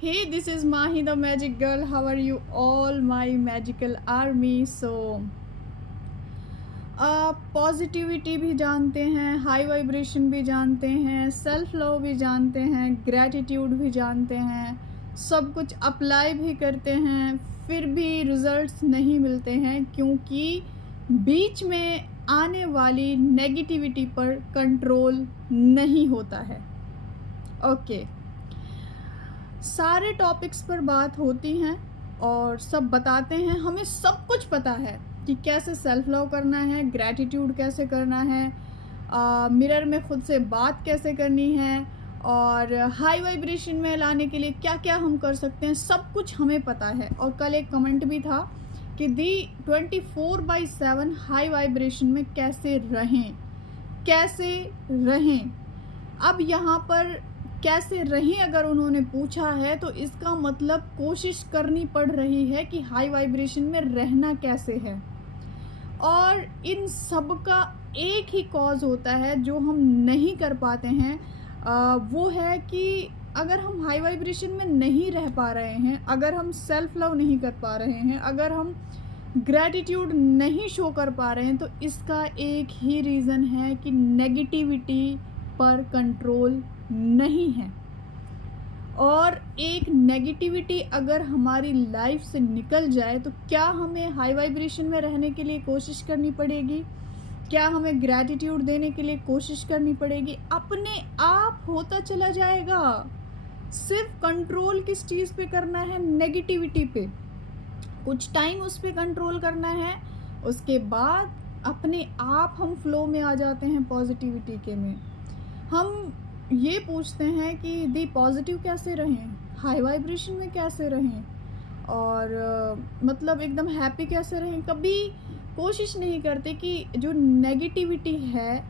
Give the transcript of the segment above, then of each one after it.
Hey, this is Mahi the Magic Girl. How are you all, my magical army? आप positivity भी जानते हैं, high vibration भी जानते हैं, सेल्फ लव भी जानते हैं, ग्रैटिट्यूड भी जानते हैं, सब कुछ अप्लाई भी करते हैं, फिर भी रिजल्ट्स नहीं मिलते हैं क्योंकि बीच में आने वाली नेगेटिविटी पर कंट्रोल नहीं होता है। ओके, सारे टॉपिक्स पर बात होती हैं और सब बताते हैं, हमें सब कुछ पता है कि कैसे सेल्फ लव करना है, ग्रैटिट्यूड कैसे करना है, मिरर में खुद से बात कैसे करनी है और हाई वाइब्रेशन में लाने के लिए क्या क्या हम कर सकते हैं, सब कुछ हमें पता है। और कल एक कमेंट भी था कि दी 24/7 हाई वाइब्रेशन में कैसे रहें। अब यहाँ पर कैसे रहें अगर उन्होंने पूछा है तो इसका मतलब कोशिश करनी पड़ रही है कि हाई वाइब्रेशन में रहना कैसे है। और इन सब का एक ही कॉज होता है जो हम नहीं कर पाते हैं, वो है कि अगर हम हाई वाइब्रेशन में नहीं रह पा रहे हैं, अगर हम सेल्फ लव नहीं कर पा रहे हैं, अगर हम ग्रैटिट्यूड नहीं शो कर पा रहे हैं, तो इसका एक ही रीज़न है कि नेगेटिविटी पर कंट्रोल नहीं है। और एक नेगेटिविटी अगर हमारी लाइफ से निकल जाए तो क्या हमें हाई वाइब्रेशन में रहने के लिए कोशिश करनी पड़ेगी, क्या हमें ग्रैटिट्यूड देने के लिए कोशिश करनी पड़ेगी? अपने आप होता चला जाएगा। सिर्फ कंट्रोल किस चीज़ पे करना है? नेगेटिविटी पे। कुछ टाइम उस पर कंट्रोल करना है, उसके बाद अपने आप हम फ्लो में आ जाते हैं पॉजिटिविटी के में। हम ये पूछते हैं कि दी पॉजिटिव कैसे रहें, हाई वाइब्रेशन में कैसे रहें और मतलब एकदम हैप्पी कैसे रहें। कभी कोशिश नहीं करते कि जो नेगेटिविटी है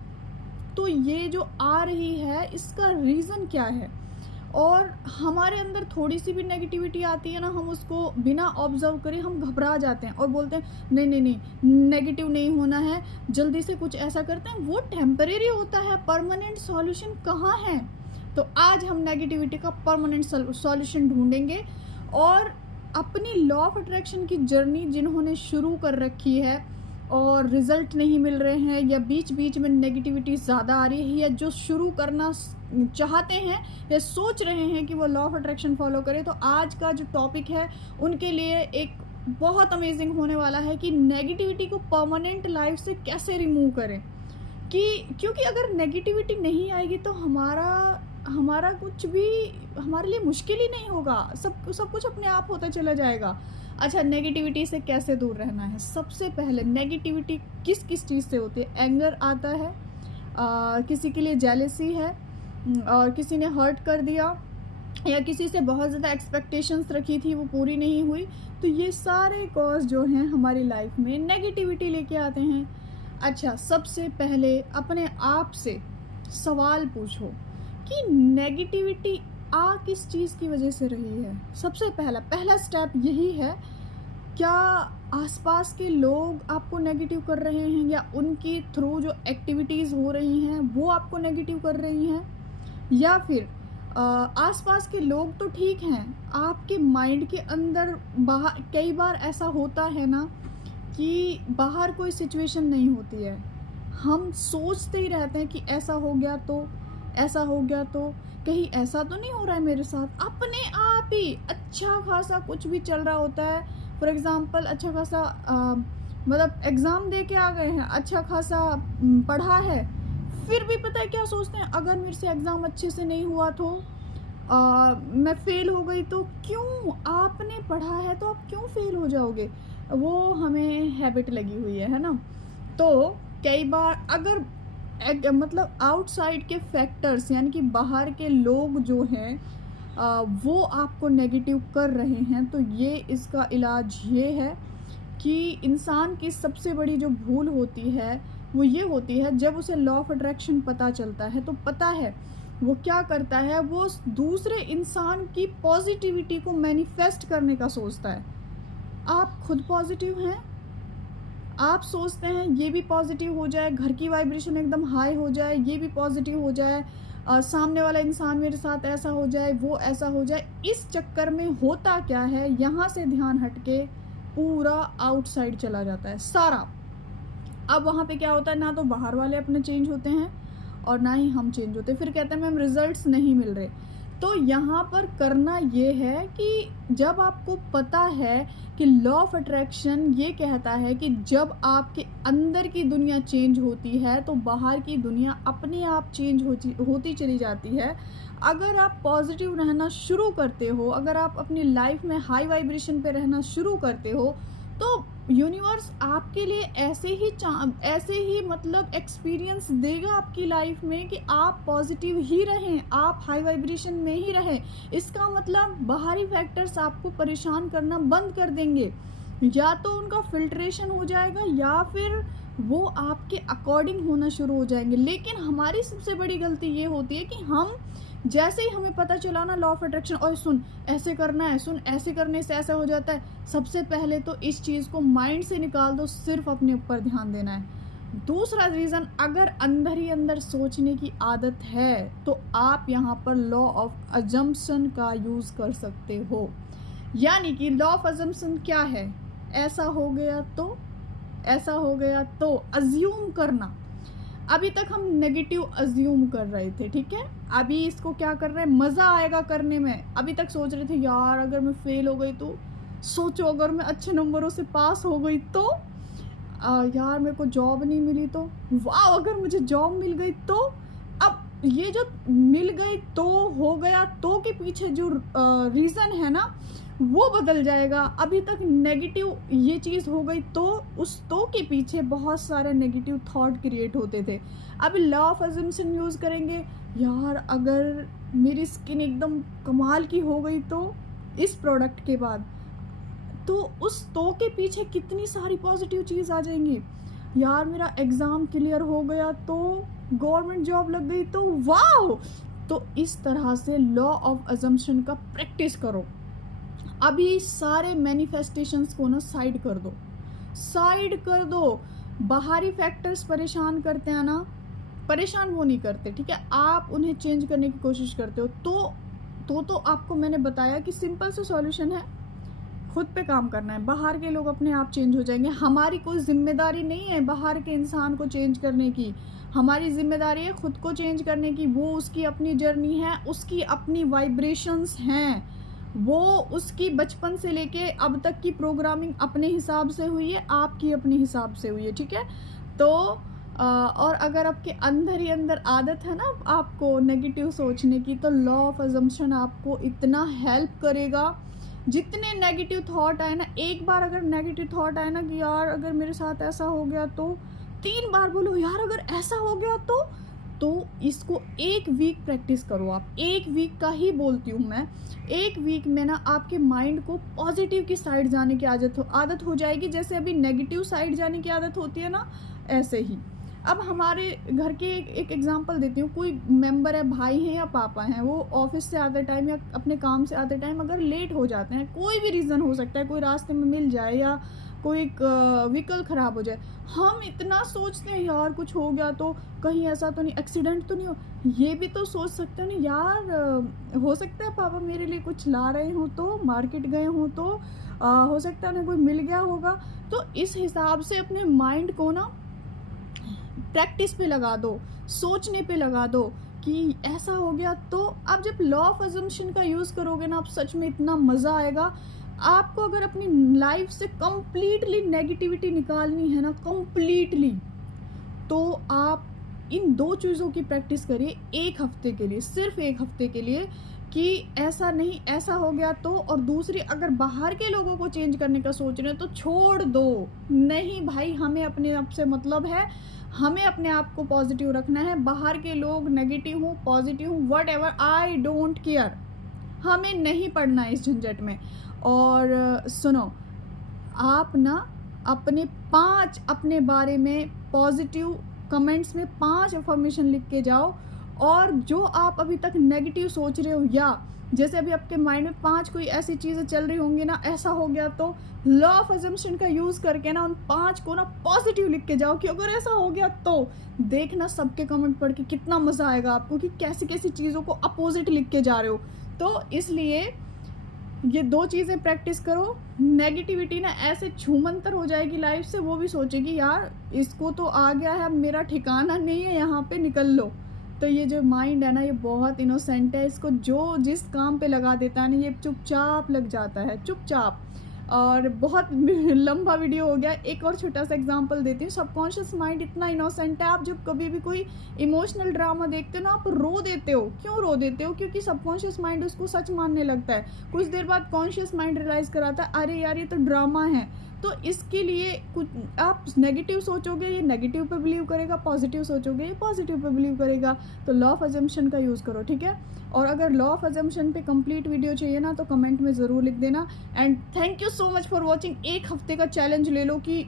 तो ये जो आ रही है इसका रीज़न क्या है। और हमारे अंदर थोड़ी सी भी नेगेटिविटी आती है ना, हम उसको बिना ऑब्जर्व करे हम घबरा जाते हैं और बोलते हैं नहीं नहीं नहीं, नेगेटिव नहीं होना है, जल्दी से कुछ ऐसा करते हैं। वो टेम्परेरी होता है, परमानेंट सॉल्यूशन कहाँ है? तो आज हम नेगेटिविटी का परमानेंट सॉल्यूशन ढूंढेंगे। और अपनी लॉ ऑफ अट्रैक्शन की जर्नी जिन्होंने शुरू कर रखी है और रिजल्ट नहीं मिल रहे हैं, या बीच बीच में नेगेटिविटी ज़्यादा आ रही है, या जो शुरू करना चाहते हैं या सोच रहे हैं कि वो लॉ ऑफ अट्रैक्शन फॉलो करें, तो आज का जो टॉपिक है उनके लिए एक बहुत अमेजिंग होने वाला है कि नेगेटिविटी को परमानेंट लाइफ से कैसे रिमूव करें। क्योंकि अगर नेगेटिविटी नहीं आएगी तो हमारा कुछ भी हमारे लिए मुश्किल ही नहीं होगा, सब कुछ अपने आप होता चला जाएगा। अच्छा, नेगेटिविटी से कैसे दूर रहना है? सबसे पहले नेगेटिविटी किस किस चीज़ से होती है? एंगर आता है, किसी के लिए जेलसी है और किसी ने हर्ट कर दिया, या किसी से बहुत ज़्यादा एक्सपेक्टेशंस रखी थी वो पूरी नहीं हुई, तो ये सारे कॉज जो हैं हमारी लाइफ में नेगेटिविटी लेके आते हैं। अच्छा, सबसे पहले अपने आप से सवाल पूछो कि नेगेटिविटी आ किस चीज़ की वजह से रही है। सबसे पहला स्टेप यही है, क्या आसपास के लोग आपको नेगेटिव कर रहे हैं, या उनकी थ्रू जो एक्टिविटीज़ हो रही हैं वो आपको नेगेटिव कर रही हैं, या फिर आसपास के लोग तो ठीक हैं, आपके माइंड के अंदर बाहर कई बार ऐसा होता है ना कि बाहर कोई सिचुएशन नहीं होती है, हम सोचते ही रहते हैं कि ऐसा हो गया तो, ऐसा हो गया तो, कहीं ऐसा तो नहीं हो रहा है मेरे साथ। अपने आप ही अच्छा खासा कुछ भी चल रहा होता है, फॉर एग्ज़ाम्पल अच्छा खासा मतलब एग्ज़ाम दे के आ गए हैं, अच्छा खासा पढ़ा है, फिर भी पता है क्या सोचते हैं, अगर मेरे से एग्ज़ाम अच्छे से नहीं हुआ तो मैं फ़ेल हो गई तो। क्यों? आपने पढ़ा है तो आप क्यों फ़ेल हो जाओगे? वो हमें हैबिट लगी हुई है ना। तो कई बार अगर मतलब आउटसाइड के फैक्टर्स यानी कि बाहर के लोग जो हैं वो आपको नेगेटिव कर रहे हैं, तो ये इसका इलाज ये है कि इंसान की सबसे बड़ी जो भूल होती है वो ये होती है, जब उसे लॉ ऑफ अट्रैक्शन पता चलता है तो पता है वो क्या करता है, वो दूसरे इंसान की पॉजिटिविटी को मैनिफेस्ट करने का सोचता है। आप खुद पॉजिटिव हैं, आप सोचते हैं ये भी पॉजिटिव हो जाए, घर की वाइब्रेशन एकदम हाई हो जाए, ये भी पॉजिटिव हो जाए, सामने वाला इंसान मेरे साथ ऐसा हो जाए, वो ऐसा हो जाए, इस चक्कर में होता क्या है, यहाँ से ध्यान हटके पूरा आउटसाइड चला जाता है सारा। अब वहाँ पे क्या होता है, ना तो बाहर वाले अपने चेंज होते हैं और ना ही हम चेंज होते, फिर कहते हैं मैम रिजल्ट्स नहीं मिल रहे। तो यहाँ पर करना ये है कि जब आपको पता है कि लॉ ऑफ अट्रैक्शन ये कहता है कि जब आपके अंदर की दुनिया चेंज होती है तो बाहर की दुनिया अपने आप चेंज होती चली जाती है। अगर आप पॉजिटिव रहना शुरू करते हो, अगर आप अपनी लाइफ में हाई वाइब्रेशन पे रहना शुरू करते हो, तो यूनिवर्स आपके लिए ऐसे ही मतलब एक्सपीरियंस देगा आपकी लाइफ में कि आप पॉजिटिव ही रहें, आप हाई वाइब्रेशन में ही रहें। इसका मतलब बाहरी फैक्टर्स आपको परेशान करना बंद कर देंगे, या तो उनका फिल्ट्रेशन हो जाएगा या फिर वो आपके अकॉर्डिंग होना शुरू हो जाएंगे। लेकिन हमारी सबसे बड़ी गलती ये होती है कि हम जैसे ही हमें पता चला ना लॉ ऑफ अट्रैक्शन, और सुन ऐसे करना है, सुन ऐसे करने से ऐसा हो जाता है, सबसे पहले तो इस चीज़ को माइंड से निकाल दो, सिर्फ अपने ऊपर ध्यान देना है। दूसरा रीज़न, अगर अंदर ही अंदर सोचने की आदत है तो आप यहाँ पर लॉ ऑफ अजम्पशन का यूज़ कर सकते हो। यानी कि लॉ ऑफ अजम्पशन क्या है, ऐसा हो गया तो, ऐसा हो गया तो, अज्यूम करना। अभी तक हम नेगेटिव अज्यूम कर रहे थे, ठीक है, अभी इसको क्या कर रहे हैं, मज़ा आएगा करने में। अभी तक सोच रहे थे यार अगर मैं फेल हो गई तो, सोचो अगर मैं अच्छे नंबरों से पास हो गई तो, यार मेरे को जॉब नहीं मिली तो, वाह अगर मुझे जॉब मिल गई तो। अब ये जो मिल गई तो, हो गया तो के पीछे जो रीज़न है ना वो बदल जाएगा। अभी तक नेगेटिव ये चीज़ हो गई तो, उस तो के पीछे बहुत सारे नेगेटिव थॉट क्रिएट होते थे। अभी लॉ ऑफ अजम्पशन यूज़ करेंगे, यार अगर मेरी स्किन एकदम कमाल की हो गई तो इस प्रोडक्ट के बाद, तो उस तो के पीछे कितनी सारी पॉजिटिव चीज़ आ जाएंगी। यार मेरा एग्ज़ाम क्लियर हो गया तो, गवर्नमेंट जॉब लग गई तो, वाह। तो इस तरह से लॉ ऑफ अजम्पशन का प्रैक्टिस करो। अभी सारे मैनिफेस्टेशंस को ना साइड कर दो, साइड कर दो। बाहरी फैक्टर्स परेशान करते हैं ना, परेशान वो नहीं करते, ठीक है, आप उन्हें चेंज करने की कोशिश करते हो। तो आपको मैंने बताया कि सिंपल सा सॉल्यूशन है, खुद पे काम करना है, बाहर के लोग अपने आप चेंज हो जाएंगे। हमारी कोई जिम्मेदारी नहीं है बाहर के इंसान को चेंज करने की, हमारी जिम्मेदारी है खुद को चेंज करने की। वो उसकी अपनी जर्नी है, उसकी अपनी वाइब्रेशंस हैं, वो उसकी बचपन से लेके अब तक की प्रोग्रामिंग अपने हिसाब से हुई है, आपकी अपने हिसाब से हुई है, ठीक है। तो और अगर आपके अंदर ही अंदर आदत है ना आपको नेगेटिव सोचने की, तो लॉ ऑफ अजम्पशन आपको इतना हेल्प करेगा। जितने नेगेटिव थॉट आए ना, एक बार अगर नेगेटिव थॉट आए ना कि यार अगर मेरे साथ ऐसा हो गया तो, 3 बार बोलो यार अगर ऐसा हो गया तो इसको 1 वीक प्रैक्टिस करो आप। 1 वीक का ही बोलती हूँ मैं, 1 वीक में ना आपके माइंड को पॉजिटिव की साइड जाने की आदत हो जाएगी। जैसे अभी नेगेटिव साइड जाने की आदत होती है ना, ऐसे ही। अब हमारे घर के एक एग्जांपल देती हूँ, कोई मेंबर है, भाई हैं या पापा हैं, वो ऑफिस से आते टाइम या अपने काम से आते टाइम अगर लेट हो जाते हैं, कोई भी रीज़न हो सकता है, कोई रास्ते में मिल जाए या कोई व्हीकल ख़राब हो जाए, हम इतना सोचते हैं यार कुछ हो गया तो, कहीं ऐसा तो नहीं, एक्सीडेंट तो नहीं हो। ये भी तो सोच सकते हैं ना यार, हो सकता है पापा मेरे लिए कुछ ला रहे हो तो, मार्केट गए हो तो, हो सकता है ना कोई मिल गया होगा। तो इस हिसाब से अपने माइंड को ना प्रैक्टिस पे लगा दो, सोचने पे लगा दो कि ऐसा हो गया तो। आप जब लॉ ऑफ अजम्पशन का यूज़ करोगे ना, आप सच में इतना मज़ा आएगा आपको। अगर अपनी लाइफ से कंप्लीटली नेगेटिविटी निकालनी है ना, कंप्लीटली, तो आप इन 2 चीज़ों की प्रैक्टिस करिए 1 हफ्ते के लिए, सिर्फ 1 हफ्ते के लिए, कि ऐसा नहीं ऐसा हो गया तो। और दूसरी, अगर बाहर के लोगों को चेंज करने का सोच रहे हो तो छोड़ दो, नहीं भाई, हमें अपने आप से मतलब है, हमें अपने आप को पॉजिटिव रखना है। बाहर के लोग नेगेटिव हो पॉजिटिव हो, what ever, I don't care, हमें नहीं पढ़ना है इस झंझट में। और सुनो, आप ना अपने बारे में पॉजिटिव कमेंट्स में 5 अफर्मेशन लिख के जाओ। और जो आप अभी तक नेगेटिव सोच रहे हो, या जैसे अभी आपके माइंड में 5 कोई ऐसी चीज़ें चल रही होंगी ना, ऐसा हो गया तो, लॉ ऑफ अजम्पशन का यूज़ करके ना उन 5 को ना पॉजिटिव लिख के जाओ कि अगर ऐसा हो गया तो। देखना सबके कमेंट पढ़ के कितना मज़ा आएगा आपको कि कैसी कैसी चीज़ों को अपोजिट लिख के जा रहे हो। तो इसलिए ये 2 चीज़ें प्रैक्टिस करो। नेगेटिविटी ना ऐसे छूमंतर हो जाएगी लाइफ से, वो भी सोचेगी यार इसको तो आ गया है, अब मेरा ठिकाना नहीं है, यहाँ पे निकल लो। तो ये जो माइंड है ना, ये बहुत इनोसेंट है, इसको जो जिस काम पे लगा देता है ना, ये चुपचाप लग जाता है, चुपचाप। और बहुत लंबा वीडियो हो गया, एक और छोटा सा एग्जांपल देती हूँ। सबकॉन्शियस माइंड इतना इनोसेंट है, आप जब कभी भी कोई इमोशनल ड्रामा देखते हो ना, आप रो देते हो। क्यों रो देते हो? क्योंकि सबकॉन्शियस माइंड उसको सच मानने लगता है। कुछ देर बाद कॉन्शियस माइंड रियलाइज़ कराता है अरे यार ये तो ड्रामा है। तो इसके लिए कुछ आप नेगेटिव सोचोगे, ये नेगेटिव पे बिलीव करेगा, पॉजिटिव सोचोगे, ये पॉजिटिव पे बिलीव करेगा। तो लॉ ऑफ अजम्पशन का यूज़ करो, ठीक है। और अगर लॉ ऑफ अजम्पशन पे कंप्लीट वीडियो चाहिए ना, तो कमेंट में ज़रूर लिख देना। And thank you so much for watching. 1 हफ्ते का चैलेंज ले लो कि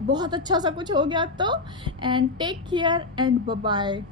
बहुत अच्छा सा कुछ हो गया तो। And take care and bye bye.